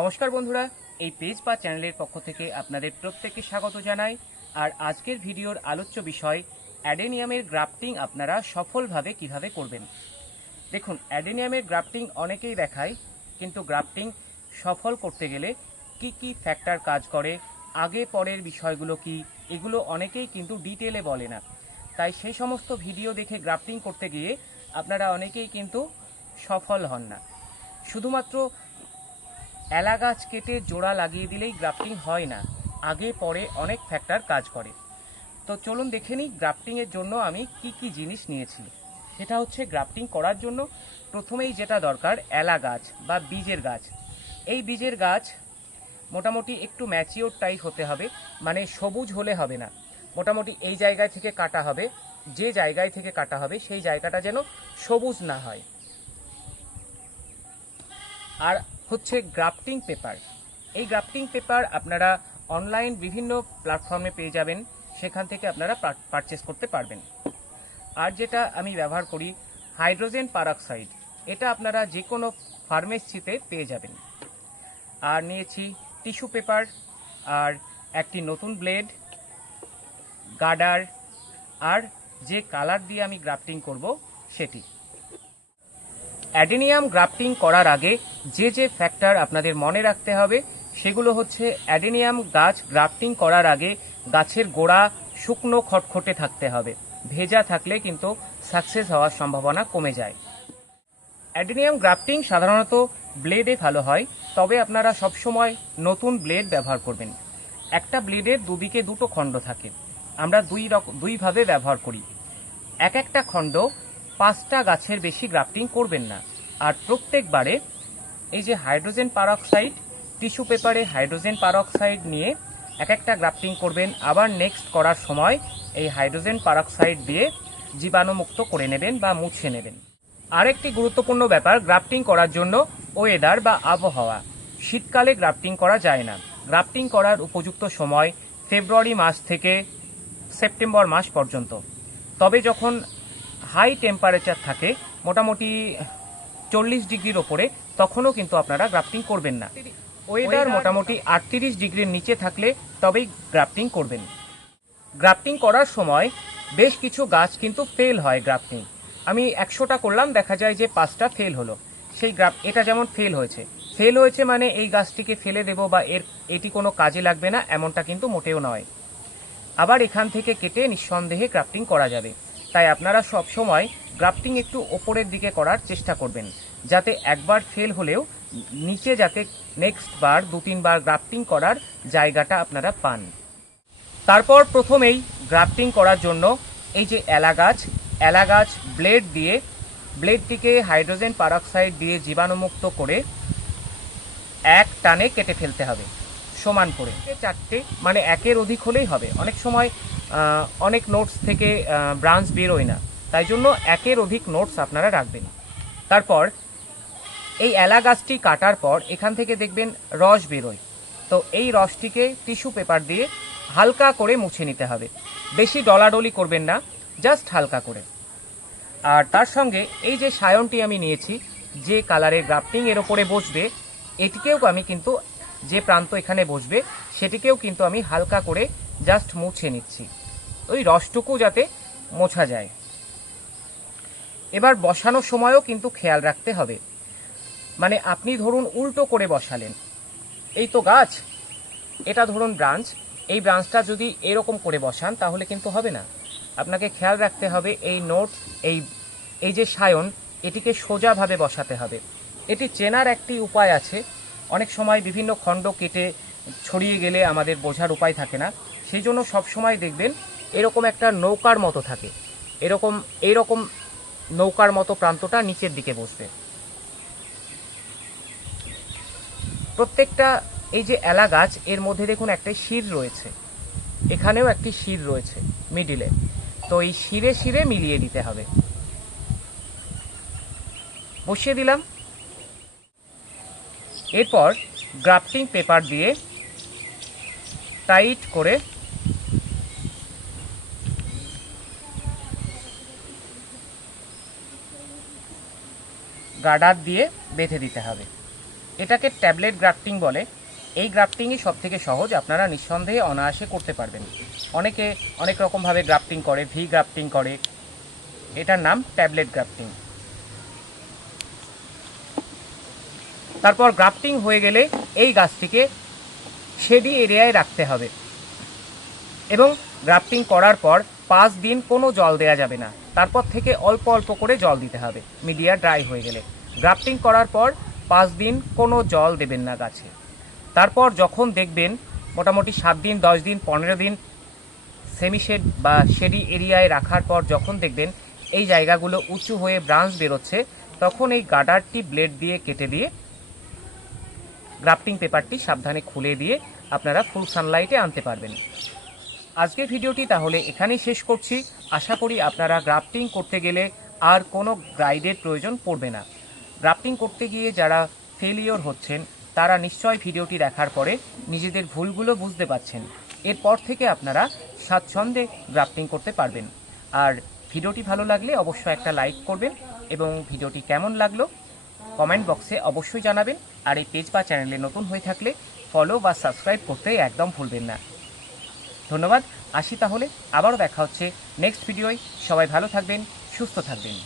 নমস্কার বন্ধুরা, এই পেজ বা চ্যানেলের পক্ষ থেকে আপনাদের প্রত্যেককে স্বাগত জানাই। আর আজকের ভিডিওর আলোচ্য বিষয়, অ্যাডেনিয়ামের গ্রাফটিং আপনারা সফলভাবে কীভাবে করবেন? দেখুন, অ্যাডেনিয়ামের গ্রাফটিং অনেকেই দেখায়, কিন্তু গ্রাফটিং সফল করতে গেলে কি কি ফ্যাক্টর কাজ করে, আগে পরের বিষয়গুলো কি, এগুলো অনেকেই কিন্তু ডিটেলে বলে না। তাই সেই সমস্ত ভিডিও দেখে গ্রাফটিং করতে গিয়ে আপনারা অনেকেই কিন্তু সফল হন না। শুধুমাত্র এলা গাছ কেটে জোড়া লাগিয়ে দিলেই গ্রাফটিং হয় না। আগে, পরে অনেক ফ্যাক্টর কাজ করে। তো চলুন দেখে নিই গ্রাফটিংয়ের জন্য আমি কি কি জিনিস নিয়েছি। সেটা হচ্ছে গ্রাফটিং করার জন্য প্রথমেই যেটা দরকার, এলা গাছ বা বীজের গাছ। এই বীজের গাছ মোটামুটি একটু ম্যাচিওর টাইপ হতে হবে মানে সবুজ হলে হবে না। মোটামুটি এই জায়গায় থেকে কাটা হবে, যে জায়গায় থেকে কাটা হবে, সেই জায়গাটা যেন সবুজ না হয়। আর হচ্ছে গ্রাফটিং পেপার। এই গ্রাফটিং পেপার আপনারা অনলাইন বিভিন্ন প্ল্যাটফর্মে পেয়ে যাবেন, সেখান থেকে আপনারা পারচেস করতে পারবেন। আর যেটা আমি ব্যবহার করি, হাইড্রোজেন পারক্সাইড। এটা আপনারা যে কোনো ফার্মেসিতে পেয়ে যাবেন। আর নিয়েছি টিস্যু পেপার, আর একটি নতুন ব্লেড গার্ডার আর যে কালার দিয়ে আমি গ্রাফটিং করব, সেটি। অ্যাডেনিয়াম গ্রাফটিং করার আগে যে যে ফ্যাক্টর আপনাদের মনে রাখতে হবে, সেগুলো হচ্ছে অ্যাডেনিয়াম গাছ গ্রাফটিং করার আগে গাছের গোড়া শুকনো খটখটে থাকতে হবে। ভেজা থাকলে কিন্তু সাকসেস হওয়ার সম্ভাবনা কমে যায়। অ্যাডেনিয়াম গ্রাফটিং সাধারণত ব্লেডে ভালো হয়, তবে আপনারা সবসময় নতুন ব্লেড ব্যবহার করবেন। একটা ব্লেডের দুদিকে দুটো খণ্ড থাকে। আমরা দুই রকম দুইভাবে ব্যবহার করি। এক একটা খণ্ড পাঁচটা গাছের বেশি গ্রাফটিং করবেন না। আর প্রত্যেকবারে এই যে হাইড্রোজেন পারক্সাইড টিস্যু পেপারে হাইড্রোজেন পারক্সাইড নিয়ে এক একটা গ্রাফটিং করবেন। আবার নেক্সট করার সময় এই হাইড্রোজেন পারক্সাইড দিয়ে জীবাণুমুক্ত করে নেবেন বা মুছে নেবেন। আরেকটি গুরুত্বপূর্ণ ব্যাপার, গ্রাফটিং করার জন্য ওয়েদার বা আবহাওয়া। শীতকালে গ্রাফটিং করা যায় না। গ্রাফটিং করার উপযুক্ত সময় ফেব্রুয়ারি মাস থেকে সেপ্টেম্বর মাস পর্যন্ত। তবে যখন হাই টেম্পারেচার থাকে মোটামুটি চল্লিশ ডিগ্রির ওপরে তখনও কিন্তু আপনারা গ্রাফটিং করবেন না। ওয়েদার মোটামুটি আটত্রিশ ডিগ্রির নিচে থাকলে তবেই গ্রাফটিং করবেন। গ্রাফটিং করার সময় বেশ কিছু গাছ কিন্তু ফেল হয় গ্রাফটিং। আমি একশোটা করলাম দেখা যায় যে পাঁচটা ফেল হলো। সেই গ্রাফ এটা যেমন ফেল হয়েছে। ফেল হয়েছে মানে এই গাছটিকে ফেলে দেব বা এর এটি কোনো কাজে লাগবে না এমনটা কিন্তু মোটেও নয়। আবার এখান থেকে কেটে নিঃসন্দেহে গ্রাফটিং করা যাবে। তাই আপনারা সব সময় গ্রাফটিং একটু ওপরের দিকে করার চেষ্টা করবেন, যাতে একবার ফেল হলেও নিচে যাতে নেক্সট বার দু তিনবার গ্রাফটিং করার জায়গাটা আপনারা পান। তারপর প্রথমেই গ্রাফটিং করার জন্য এই যে এলা গাছ এলা গাছ ব্লেড দিয়ে ব্লেডটিকে হাইড্রোজেন পারক্সাইড দিয়ে জীবাণুমুক্ত করে এক টানে কেটে ফেলতে হবে। সমান করে। চারটে মানে একের অধিক হলেই হবে। অনেক সময় অনেক নোটস থেকে ব্রাঞ্চ বেরোয় না। তাই জন্য একের অধিক নোটস আপনারা রাখবেন। তারপর, এই এলা গাছটি কাটার পর এখান থেকে দেখবেন রস বেরোয়। তো এই রসটিকে টিস্যু পেপার দিয়ে হালকা করে মুছে নিতে হবে। বেশি ডলাডলি করবেন না, জাস্ট হালকা করে। আর তার সঙ্গে এই যে সায়নটি আমি নিয়েছি, যে কালারের গ্রাফটিং এর ওপরে বসবে, এটিকেও আমি কিন্তু যে প্রান্ত এখানে বসবে, সেটিকেও কিন্তু আমি হালকা করে জাস্ট মুছে নিচ্ছি। ওই রসটুকু যাতে মোছা যায়। এবার বসানোর সময়ও কিন্তু খেয়াল রাখতে হবে। মানে আপনি ধরুন উল্টো করে বসালেন। এই তো গাছ, এটা ধরুন ব্রাঞ্চ এই ব্রাঞ্চটা যদি এরকম করে বসান, তাহলে কিন্তু হবে না। আপনাকে খেয়াল রাখতে হবে, এই নোট, এই এই যে সায়ন, এটিকে সোজাভাবে বসাতে হবে। এটি চেনার একটি উপায় আছে অনেক সময় বিভিন্ন খণ্ড কেটে ছড়িয়ে গেলে আমাদের বোঝার উপায় থাকে না। সেই জন্য সবসময় দেখবেন এরকম একটা নৌকার মতো থাকে। এরকম এইরকম নৌকার মতো প্রান্তটা নিচের দিকে বসবে। প্রত্যেকটা এই যে এলা গাছ, এর মধ্যে দেখুন একটা শির রয়েছে। এখানেও একটি শির রয়েছে মিডিলে। তো এই শিরে শিরে মিলিয়ে দিতে হবে। বসিয়ে দিলাম। এরপর গ্রাফটিং পেপার দিয়ে টাইট করে গার্ডার দিয়ে বেঁধে দিতে হবে। এটাকে ট্যাবলেট গ্রাফটিং বলে। এই গ্রাফটিংই সব থেকে সহজ, আপনারা নিঃসন্দেহে অনায়াসে করতে পারবেন। অনেকে অনেক রকমভাবে গ্রাফটিং করে, ভি গ্রাফটিং করে। এটার নাম ট্যাবলেট গ্রাফটিং। তারপর গ্রাফটিং হয়ে গেলে এই গাছটিকে শেডি এরিয়ায় রাখতে হবে। এবং গ্রাফটিং করার পর পাঁচ দিন কোনো জল দেওয়া যাবে না। তারপর থেকে অল্প অল্প করে জল দিতে হবে। মিডিয়া ড্রাই হয়ে গেলে। গ্রাফটিং করার পর পাঁচ দিন কোনো জল দেবেন না গাছে। তারপর যখন দেখবেন মোটামুটি সাত দিন, দশ দিন, পনেরো দিন সেমি শেড বা শেডি এরিয়ায় রাখার পর যখন দেখবেন এই জায়গাগুলো উঁচু হয়ে ব্রাঞ্চ বেরোচ্ছে, তখন এই গার্ডারটি ব্লেড দিয়ে কেটে দিয়ে গ্রাফটিং পেপারটি সাবধানে খুলে দিয়ে আপনারা ফুল সানলাইটে আনতে পারবেন। আজকের ভিডিওটি তাহলে এখানেই শেষ করছি। আশা করি আপনারা গ্রাফটিং করতে গেলে আর কোনো গাইডের প্রয়োজন পড়বে না। গ্রাফটিং করতে গিয়ে যারা ফেলিওর হচ্ছেন, তারা নিশ্চয় ভিডিওটি দেখার পরে নিজেদের ভুলগুলো বুঝতে পারছেন। এরপর থেকে আপনারা স্বাচ্ছন্দ্যে গ্রাফটিং করতে পারবেন। আর ভিডিওটি ভালো লাগলে অবশ্যই একটা লাইক করবেন এবং ভিডিওটি কেমন লাগল কমেন্ট বক্সে অবশ্যই জানাবেন আর এই পেজ বা চ্যানেলে নতুন হয়ে থাকলে ফলো বা সাবস্ক্রাইব করতে একদম ভুলবেন না। ধন্যবাদ, আসি তাহলে, আবারও দেখা হচ্ছে নেক্সট ভিডিওয় সবাই ভালো থাকবেন, সুস্থ থাকবেন।